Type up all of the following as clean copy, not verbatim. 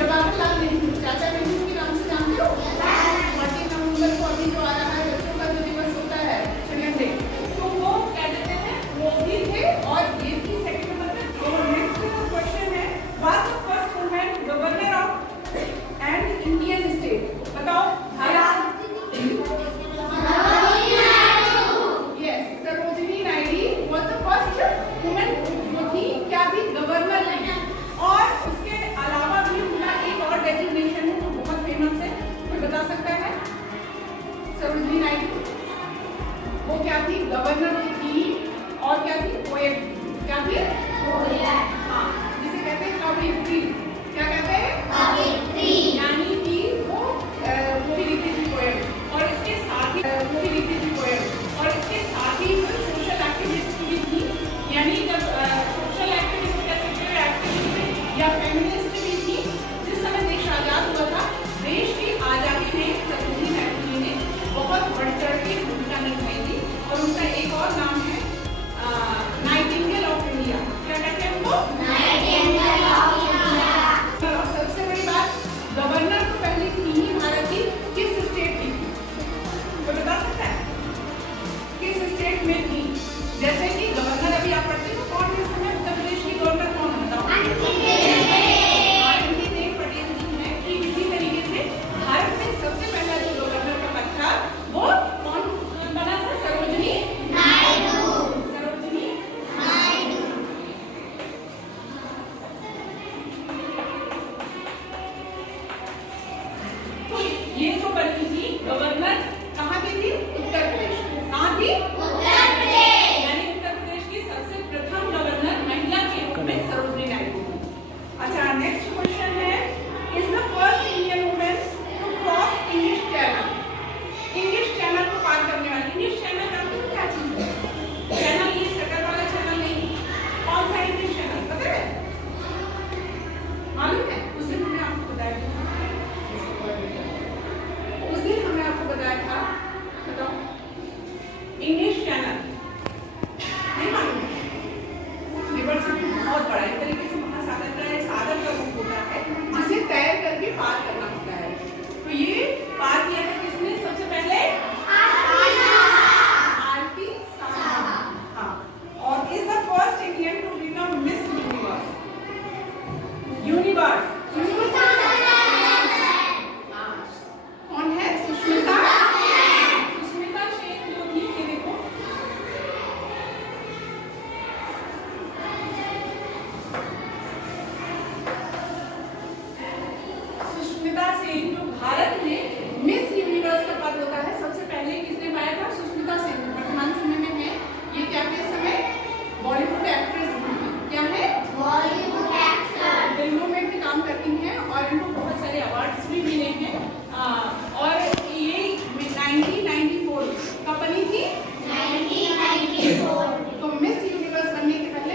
जवाहरलाल नेहरू, चाचा नेहरू के नाम से जानते हो? 14 नवंबर को अभी जो आ रहा है बच्चों का जो दिवस होता है चिल्ड्रन डे, तो वो क्या कहते हैं, वो भी थे। और ये थी सेकंड नंबर पे। और नेक्स्ट जो क्वेश्चन है, was the first women governor of an Indian state? बताओ। Yes, Sarojini Naidu was the first women जो थी, क्या थी, गवर्नर थी। और उसके अलावा भी उनका एक और डेजिग्नेशन है जो बहुत फेमस है, कोई बता सकता है? सरोजिनी नायडू वो क्या थी, गवर्नर थी और क्या थी, पोएट। क्या थी? पोएट। हाँ, जिसे कहते हैं कवयित्री। क्या कहते हैं? कवयित्री। यानी कि वो भी लिखती थी पोएट। और इसके साथ ही वो भी लिखती थी पोएट। और इसके साथ ही वो सोशल एक्टिविस्ट भी थी। यानी जब सोशल एक्टिविस्ट कह सकते हो, एक्टिविस्ट या फेमिनिस्ट भी थी। जिस समय देश आजाद हुआ था, देश की आजादी में सरोजिनी नायडू ने बहुत बढ़ चढ़ के भूमिका निभाई थी। और उनका एक और नाम है नाइटिंगेल ऑफ इंडिया। क्या कहते हैं उनको? Nightingale of India. और सबसे बड़ी बात, गवर्नर तो पहले थी ही भारत की, किस स्टेट की थी? तो बता सकता है किस स्टेट में थी? जैसे कि गवर्नर अभी आप पढ़ते हो, कौन है इस समय उत्तर प्रदेश की गवर्नर? कौन है बताओ? आनंदीबेन पटेल जी हैं। ठीक इसी तरीके से भारत में सबसे पहला जो गवर्नर का पद था वो कौन बना था? सरोजिनी नायडू। सरोजिनी नायडू। तो ये जो बनी थी गवर्नर कहाँ की थी? उत्तर प्रदेश। कहाँ थी? उत्तर प्रदेश। यानी उत्तर प्रदेश की सबसे प्रथम गवर्नर महिला के रूप में सरोजिनी नायडू। अच्छा, नेक्स्ट क्वेश्चन है, is the first Indian women to cross English Channel? English Channel को पार करने वाली। इंग्लिश चैनल जानते हो क्या चीज है? चैनल ये शटर वाला चैनल नहीं। कौन सा इंग्लिश चैनल पता है? मालूम है? उस दिन हमने आपको बताया था। उस दिन हमने आपको बताया था, बताओ। इंग्लिश चैनल नहीं मालूम? रिवर से बहुत बड़ा एक तरीके से महासागर का एक सागर का रूप होता है जिसे तैर करके पार करना होता है। तो ये पार किया था किसने सबसे पहले? आरती साहबा। हाँ, और is the first Indian to become Miss Universe. Universe कौन है? सुष्मिता। सुष्मिता सेन जो थी, ये देखो, सुष्मिता सेन जो भारत में मिस यूनिवर्स का पद होता है, सबसे पहले किसने पाया था? सुष्मिता सेन। वर्तमान समय में है ये क्या है? इस समय बॉलीवुड एक्ट्रेस भी। क्या है? बॉलीवुड एक्टर। फिल्मों में भी काम करती हैं और इनको बहुत सारे अवार्ड्स भी मिले हैं। और ये 1994 कब बनी थी? 1994। तो मिस यूनिवर्स बनने के पहले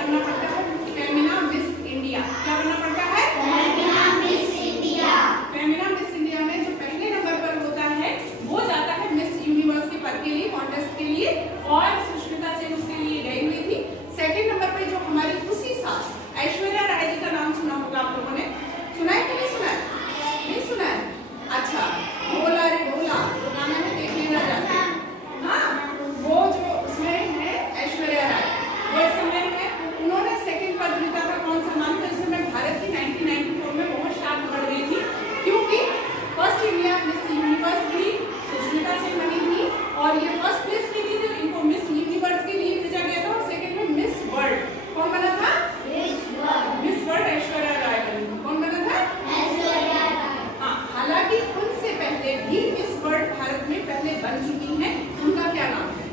बनना पड़ता है फेमिना मिस इंडिया। क्या बनना पड़ता है? Femina miss India. Femina miss India में जो पहले नंबर पर होता है वो जाता है मिस यूनिवर्स के पद के लिए, कॉन्टेस्ट के लिए। और सुष्मिता सेन उसके लिए गई हुई थी। सेकंड नंबर पे जो हमारी उसी साल ऐश्वर्या राय जी का नाम सुना होगा आप लोगों ने। सुना है कि नहीं सुना है? नहीं सुना है? अच्छा, ढोला रे ढोला तो गाना में देख लेना जाते हैं। हाँ, वो जो उसमें है ऐश्वर्या राय, वो इस समय है। उन्होंने सेकंड पद जीता था। कौन सा मान? तो इस समय भारत की 1994 में बहुत शान बढ़ गई थी, क्योंकि फर्स्ट इंडिया मिस यूनिवर्स भी सुष्मिता सेन बनी थी। और ये फर्स्ट प्लेस की थी जो इनको मिस यूनिवर्स के लिए भेजा गया था। और सेकंड में मिस वर्ल्ड कौन बना था? मिस वर्ल्ड ऐश्वर्या राय बनी। कौन बना था? ऐश्वर्या राय। हाँ, हालांकि उनसे पहले भी मिस वर्ल्ड भारत में पहले बन चुकी हैं। उनका क्या नाम है?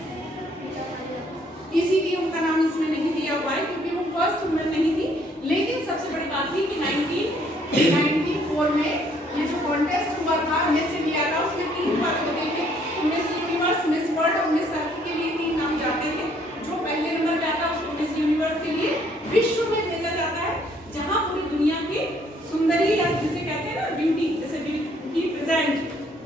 इसीलिए उनका नाम इसमें नहीं दिया हुआ है क्योंकि वो फर्स्ट वुमेन नहीं थी। लेकिन सबसे बड़ी बात थी कि 1994 में ये जो कॉन्टेस्ट हुआ था मिस इंडिया का, उसमें 3 पद होते थे। मिस यूनिवर्स, मिस वर्ल्ड और मिस अर्थ के लिए 3 नाम जाते थे। जो पहले नंबर पे आता है उसको मिस यूनिवर्स के लिए विश्व में भेजा जाता है, जहां पूरी दुनिया की सुंदरी या जिसे कहते हैं ना ब्यूटी, जैसे ब्यूटी प्रेजेंट,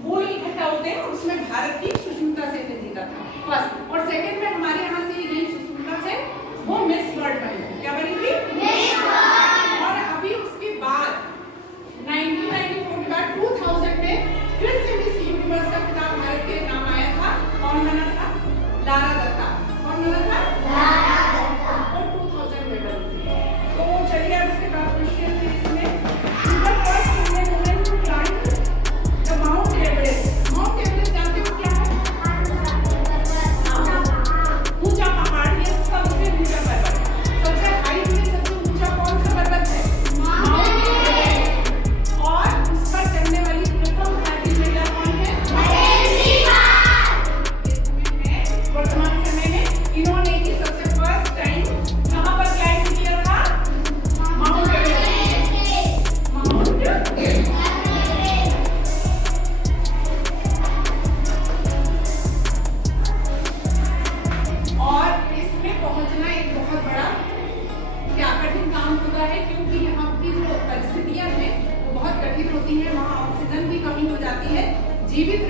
वो इकट्ठा होते हैं। और उसमें भारत की सुष्मिता सेन ने जीता था फर्स्ट। और सेकंड में हमारे यहाँ से गई सुष्मिता सेन, वो मिस वर्ल्ड बनी। क्या बनी थी? Miss world. और अभी उसके बाद जीवित